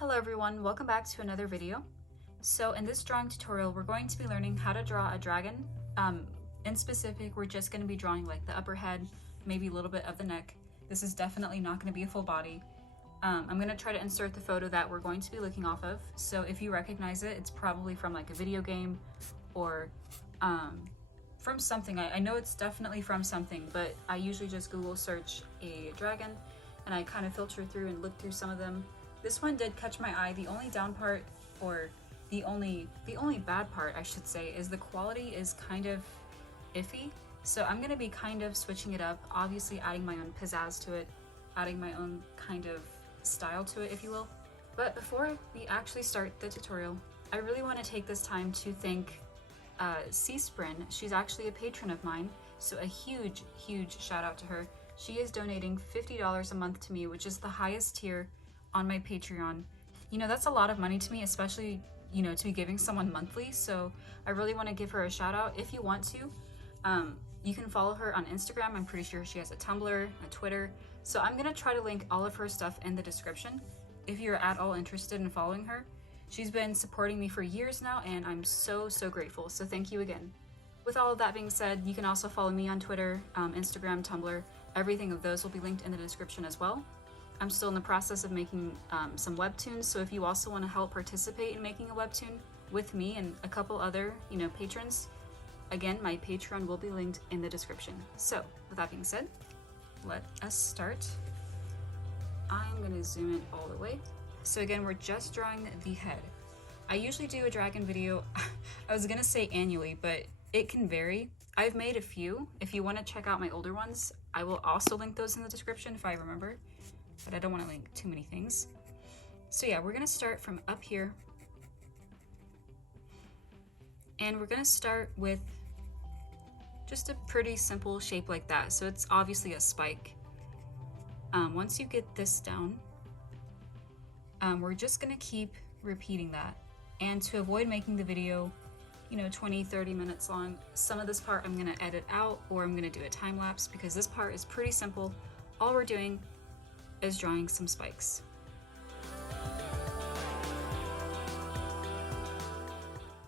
Hello everyone, welcome back to another video. So in this drawing tutorial, we're going to be learning how to draw a dragon. In specific, we're just going to be drawing like the upper head, maybe a little bit of the neck. This is definitely not going to be a full body. I'm going to try to insert the photo that we're going to be looking off of. So if you recognize it, it's probably from like a video game or from something. I know it's definitely from something, but I usually just Google search a dragon and I kind of filter through and look through some of them. This one did catch my eye. The only down part, or the only bad part I should say, is the quality is kind of iffy. So I'm gonna be kind of switching it up, obviously adding my own pizzazz to it, adding my own kind of style to it, if you will. But before we actually start the tutorial, I really want to take this time to thank Sprin. She's actually a patron of mine, so a huge shout out to her. She is donating $50 a month to me, which is the highest tier on my Patreon. You know, that's a lot of money to me, especially, you know, to be giving someone monthly. So I really want to give her a shout out. If you want to, you can follow her on Instagram. I'm pretty sure she has a Tumblr, a Twitter. So I'm gonna try to link all of her stuff in the description if you're at all interested in following her. She's been supporting me for years now, and I'm so grateful. So thank you again. With all of that being said, you can also follow me on Twitter, Instagram, Tumblr. Everything of those will be linked in the description as well. I'm still in the process of making some webtoons, so if you also want to help participate in making a webtoon with me and a couple other, you know, patrons, again, my Patreon will be linked in the description. So, with that being said, let us start. I'm going to zoom in all the way. So again, we're just drawing the head. I usually do a dragon video, I was going to say annually, but it can vary. I've made a few. If you want to check out my older ones, I will also link those in the description if I remember. But I don't want to link too many things. So yeah, we're gonna start from up here. And we're gonna start with just a pretty simple shape like that. So it's obviously a spike. Once you get this down, we're just gonna keep repeating that. And to avoid making the video, you know, 20-30 minutes long, some of this part I'm gonna edit out, or I'm gonna do a time lapse, because this part is pretty simple. All we're doing is drawing some spikes.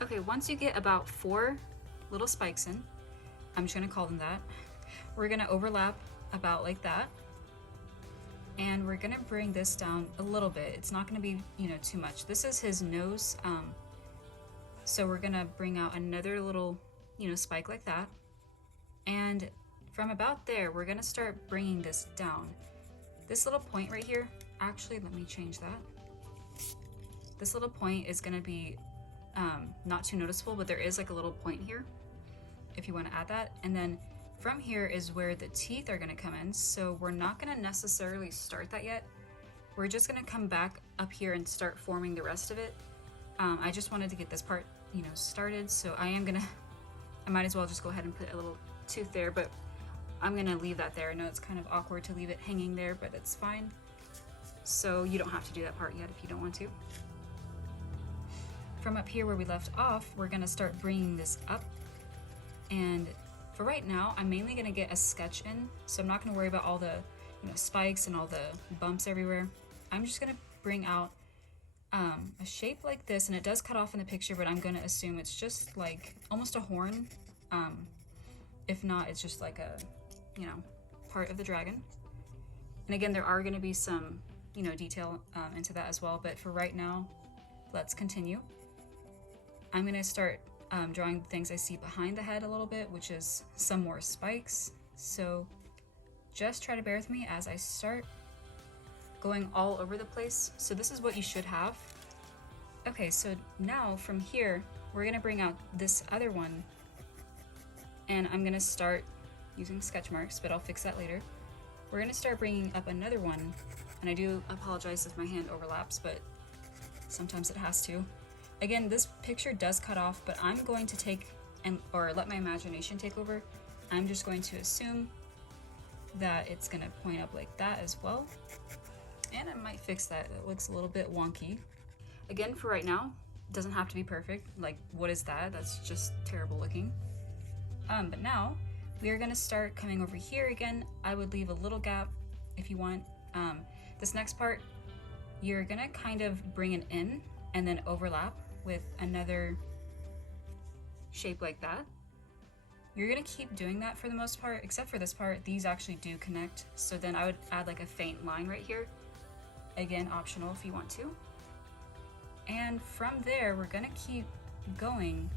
Okay, once you get about 4 little spikes in, I'm just gonna call them that, we're gonna overlap about like that, and we're gonna bring this down a little bit. It's not gonna be, you know, too much. This is his nose, so we're gonna bring out another little, you know, spike like that, and from about there, we're gonna start bringing this down. This little point right here, actually, let me change that. This little point is gonna be not too noticeable, but there is like a little point here if you wanna add that. And then from here is where the teeth are gonna come in. So we're not gonna necessarily start that yet. We're just gonna come back up here and start forming the rest of it. I just wanted to get this part, you know, started. So I might as well just go ahead and put a little tooth there, but I'm gonna leave that there. I know it's kind of awkward to leave it hanging there, but it's fine. So you don't have to do that part yet if you don't want to. From up here where we left off, we're gonna start bringing this up. And for right now, I'm mainly gonna get a sketch in. So I'm not gonna worry about all the, you know, spikes and all the bumps everywhere. I'm just gonna bring out a shape like this, and it does cut off in the picture, but I'm gonna assume it's just like almost a horn. If not, it's just like a, you know, part of the dragon. And again, there are going to be some, you know, detail into that as well, but for right now, let's continue. I'm going to start drawing the things I see behind the head a little bit, which is some more spikes. So just try to bear with me as I start going all over the place. So this is what you should have. Okay, so now from here, we're going to bring out this other one, and I'm going to start using sketch marks, but I'll fix that later. We're gonna start bringing up another one, and I do apologize if my hand overlaps, but sometimes it has to. Again, this picture does cut off, but I'm going to take or let my imagination take over. I'm just going to assume that it's gonna point up like that as well. And I might fix that, it looks a little bit wonky. Again, for right now, it doesn't have to be perfect. Like, what is that? That's just terrible looking. But now, we are going to start coming over here again. I would leave a little gap if you want. This next part, you're gonna kind of bring it in and then overlap with another shape like that. You're gonna keep doing that for the most part, except for this part. These actually do connect, so then I would add like a faint line right here. Again, optional if you want to. And from there, we're gonna keep going.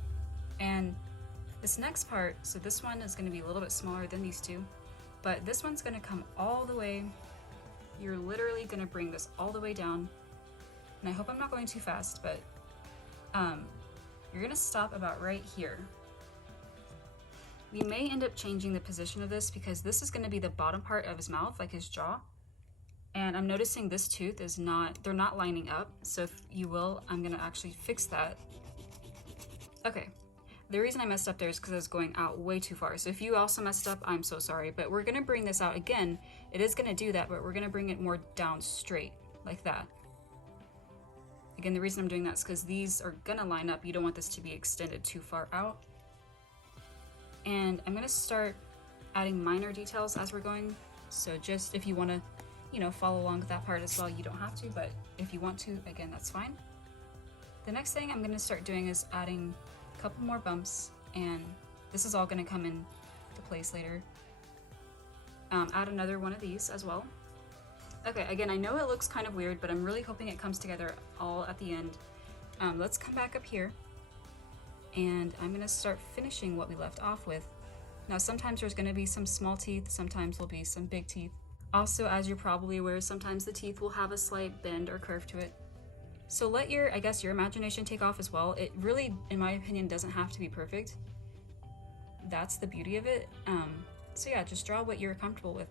And this next part, so this one is gonna be a little bit smaller than these two, but this one's gonna come all the way. You're literally gonna bring this all the way down. And I hope I'm not going too fast, but you're gonna stop about right here. We may end up changing the position of this because this is gonna be the bottom part of his mouth, like his jaw. And I'm noticing this tooth is they're not lining up. So if you will, I'm gonna actually fix that. Okay, the reason I messed up there is because I was going out way too far. So if you also messed up, I'm so sorry, but we're gonna bring this out again. It is gonna do that, but we're gonna bring it more down straight, like that. Again, the reason I'm doing that is because these are gonna line up. You don't want this to be extended too far out. And I'm gonna start adding minor details as we're going. So just if you wanna, follow along with that part as well, you don't have to, but if you want to, again, that's fine. The next thing I'm gonna start doing is adding a couple more bumps, and this is all gonna come into place later. Add another one of these as well. Okay, again, I know it looks kind of weird, but I'm really hoping it comes together all at the end. Let's come back up here, and I'm gonna start finishing what we left off with. Now, sometimes there's gonna be some small teeth, sometimes there'll be some big teeth. Also, as you're probably aware, sometimes the teeth will have a slight bend or curve to it. So let your imagination take off as well. It really, in my opinion, doesn't have to be perfect. That's the beauty of it. So yeah, just draw what you're comfortable with.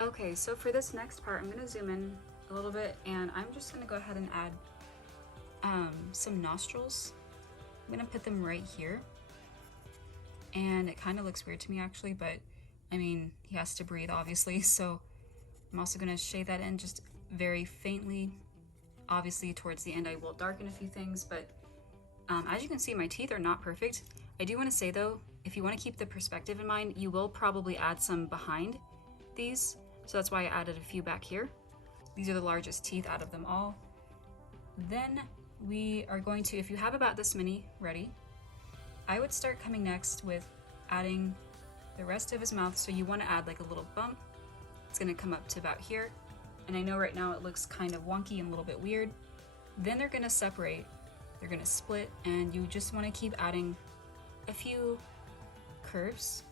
Okay, so for this next part, I'm gonna zoom in a little bit, and I'm just gonna go ahead and add some nostrils. I'm gonna put them right here. And it kind of looks weird to me actually, but I mean, he has to breathe obviously, so I'm also gonna shade that in just very faintly. Obviously towards the end I will darken a few things, but as you can see, my teeth are not perfect. I do want to say though, if you want to keep the perspective in mind, you will probably add some behind these. So that's why I added a few back here. These are the largest teeth out of them all. Then we are going to, if you have about this many ready, I would start coming next with adding the rest of his mouth. So you want to add like a little bump. It's going to come up to about here. And I know right now it looks kind of wonky and a little bit weird. Then they're going to separate, they're going to split, and you just want to keep adding a few curves.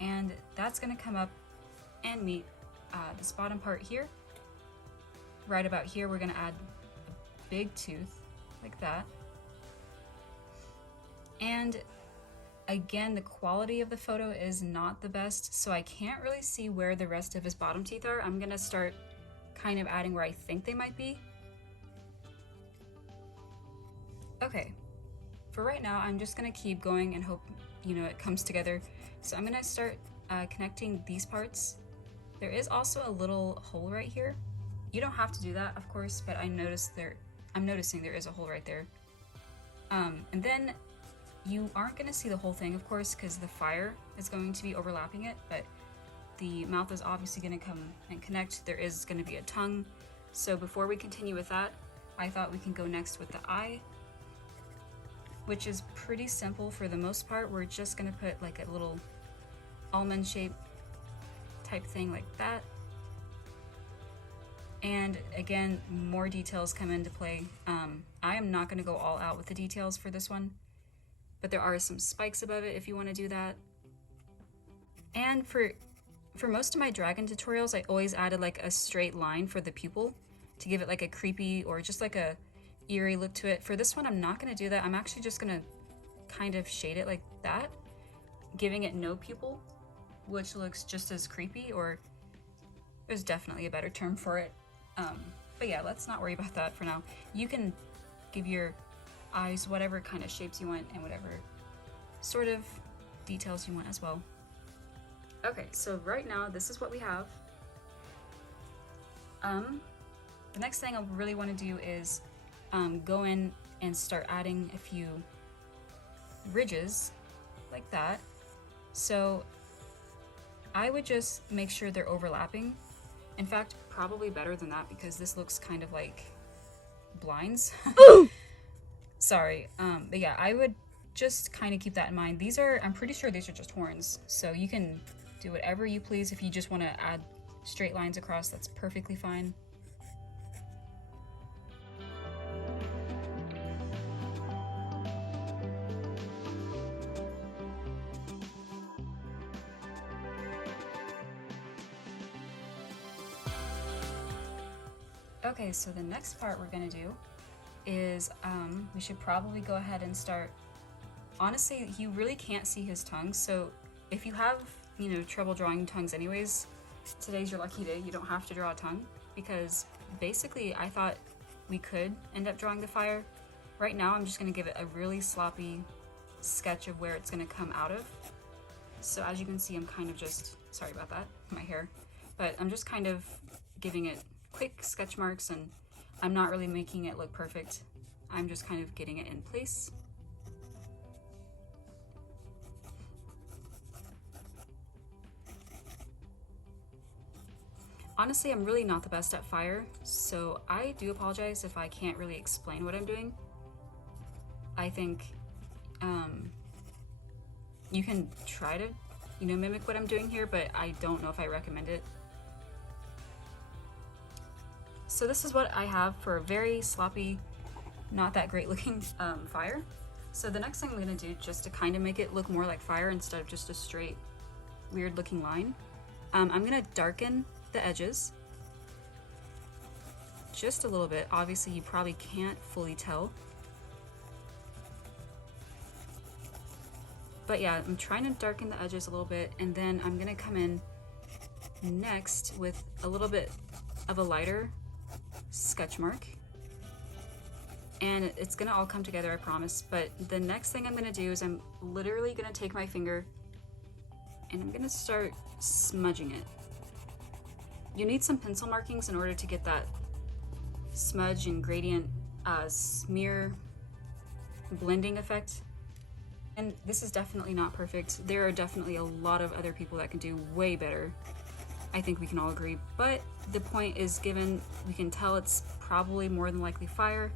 And that's going to come up and meet this bottom part here. Right about here, we're gonna add a big tooth like that. And again, the quality of the photo is not the best, so I can't really see where the rest of his bottom teeth are. I'm gonna start kind of adding where I think they might be. Okay, for right now, I'm just gonna keep going and hope, it comes together. So I'm gonna start connecting these parts. There is also a little hole right here. You don't have to do that, of course, but I'm noticing there is a hole right there. And then you aren't gonna see the whole thing, of course, because the fire is going to be overlapping it, but the mouth is obviously gonna come and connect. There is gonna be a tongue. So before we continue with that, I thought we can go next with the eye, which is pretty simple for the most part. We're just gonna put like a little almond shape type thing like that. And again, more details come into play. I am not going to go all out with the details for this one, but there are some spikes above it if you want to do that. And for most of my dragon tutorials, I always added like a straight line for the pupil to give it like a creepy or just like a eerie look to it. For this one, I'm not going to do that. I'm actually just going to kind of shade it like that, giving it no pupil, which looks just as creepy, or there's definitely a better term for it. But yeah, let's not worry about that for now. You can give your eyes, whatever kind of shapes you want and whatever sort of details you want as well. Okay, so right now this is what we have. The next thing I really want to do is go in and start adding a few ridges like that. So I would just make sure they're overlapping. In fact, probably better than that because this looks kind of like blinds. Sorry, but yeah, I would just kind of keep that in mind. These are, I'm pretty sure these are just horns, so you can do whatever you please. If you just want to add straight lines across, that's perfectly fine. Okay, so the next part we're gonna do is we should probably go ahead and start. Honestly, you really can't see his tongue, so if you have, you know, trouble drawing tongues anyways, today's your lucky day. You don't have to draw a tongue because basically I thought we could end up drawing the fire. Right now I'm just gonna give it a really sloppy sketch of where it's gonna come out of. So as you can see, I'm kind of just, sorry about that, my hair, but I'm just kind of giving it quick sketch marks and I'm not really making it look perfect. I'm just kind of getting it in place. Honestly, I'm really not the best at fire, so I do apologize if I can't really explain what I'm doing. I think you can try to, you know, mimic what I'm doing here, but I don't know if I recommend it. So this is what I have for a very sloppy, not that great looking fire. So the next thing I'm gonna do, just to kind of make it look more like fire instead of just a straight weird looking line, I'm gonna darken the edges just a little bit. Obviously you probably can't fully tell, but yeah, I'm trying to darken the edges a little bit, and then I'm gonna come in next with a little bit of a lighter sketch mark, and it's gonna all come together, I promise. But the next thing I'm gonna do is I'm literally gonna take my finger and I'm gonna start smudging it. You need some pencil markings in order to get that smudge and gradient smear blending effect. And this is definitely not perfect. There are definitely a lot of other people that can do way better. I think we can all agree, but the point is given, we can tell it's probably more than likely fire.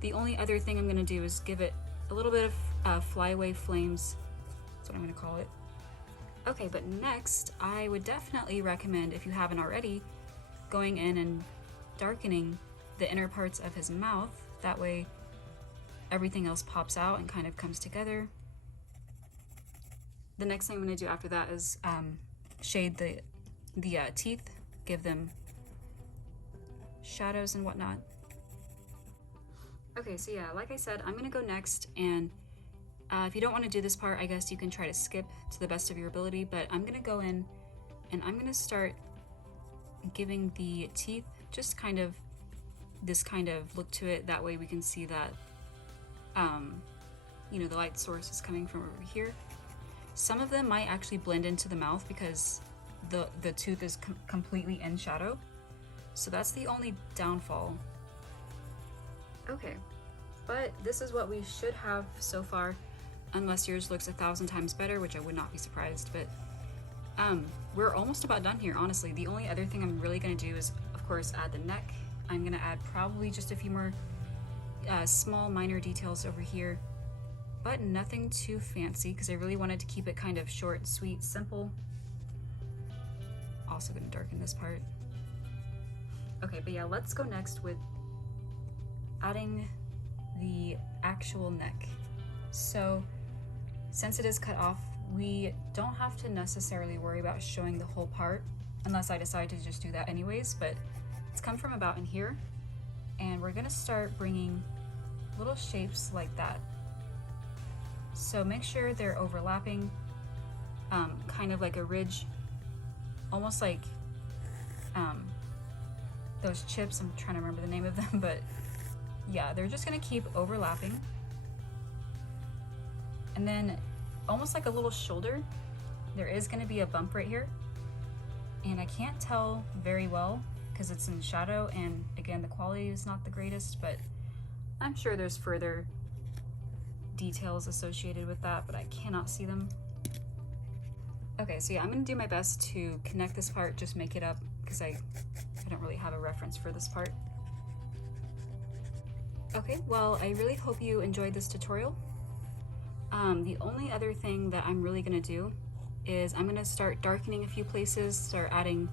The only other thing I'm gonna do is give it a little bit of flyaway flames. That's what I'm gonna call it. Okay, but next, I would definitely recommend, if you haven't already, going in and darkening the inner parts of his mouth. That way, everything else pops out and kind of comes together. The next thing I'm gonna do after that is shade the teeth, give them shadows and whatnot. Okay, so yeah, like I said, I'm gonna go next, and if you don't want to do this part, I guess you can try to skip to the best of your ability, but I'm gonna go in and I'm gonna start giving the teeth just kind of this kind of look to it. That way we can see that you know, the light source is coming from over here. Some of them might actually blend into the mouth because the tooth is completely in shadow. So that's the only downfall. Okay, but this is what we should have so far, unless yours looks 1,000 times better, which I would not be surprised, but we're almost about done here, honestly. The only other thing I'm really gonna do is, of course, add the neck. I'm gonna add probably just a few more small minor details over here, but nothing too fancy because I really wanted to keep it kind of short, sweet, simple. Also gonna darken this part. Okay, but yeah, let's go next with adding the actual neck. So since it is cut off, we don't have to necessarily worry about showing the whole part unless I decide to just do that anyways, but it's come from about in here, and we're gonna start bringing little shapes like that. So make sure they're overlapping, kind of like a ridge, almost like those chips. I'm trying to remember the name of them, but yeah, they're just gonna keep overlapping And then almost like a little shoulder, there is going to be a bump right here. And I can't tell very well because it's in shadow, and again, the quality is not the greatest, but I'm sure there's further details associated with that, but I cannot see them. Okay, so yeah, I'm gonna do my best to connect this part, just make it up, because I don't really have a reference for this part. Okay, well, I really hope you enjoyed this tutorial. The only other thing that I'm really gonna do is I'm gonna start darkening a few places, start adding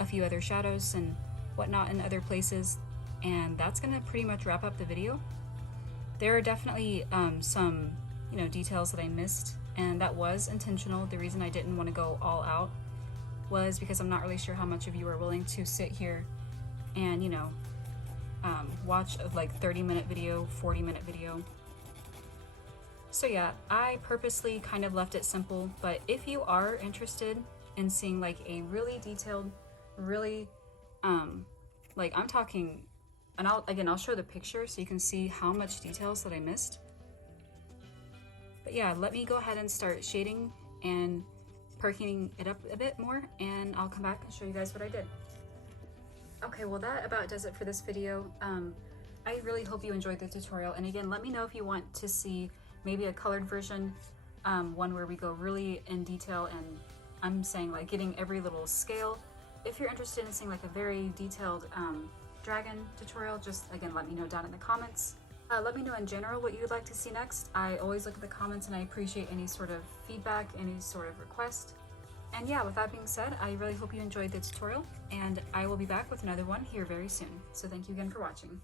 a few other shadows and whatnot in other places, and that's gonna pretty much wrap up the video. There are definitely some, details that I missed, and that was intentional. The reason I didn't want to go all out was because I'm not really sure how much of you are willing to sit here and, watch a like 30-minute video, 40-minute video. So yeah, I purposely kind of left it simple, but if you are interested in seeing like a really detailed, really, like I'm talking, and I'll show the picture so you can see how much details that I missed. But yeah, let me go ahead and start shading and perking it up a bit more, and I'll come back and show you guys what I did. Okay, well that about does it for this video. I really hope you enjoyed the tutorial, and again, let me know if you want to see maybe a colored version, one where we go really in detail, and I'm saying like getting every little scale. If you're interested in seeing like a very detailed dragon tutorial, just again let me know down in the comments. Let me know in general what you'd like to see next. I always look at the comments and I appreciate any sort of feedback, any sort of request. And yeah, with that being said, I really hope you enjoyed the tutorial, and I will be back with another one here very soon. So thank you again for watching.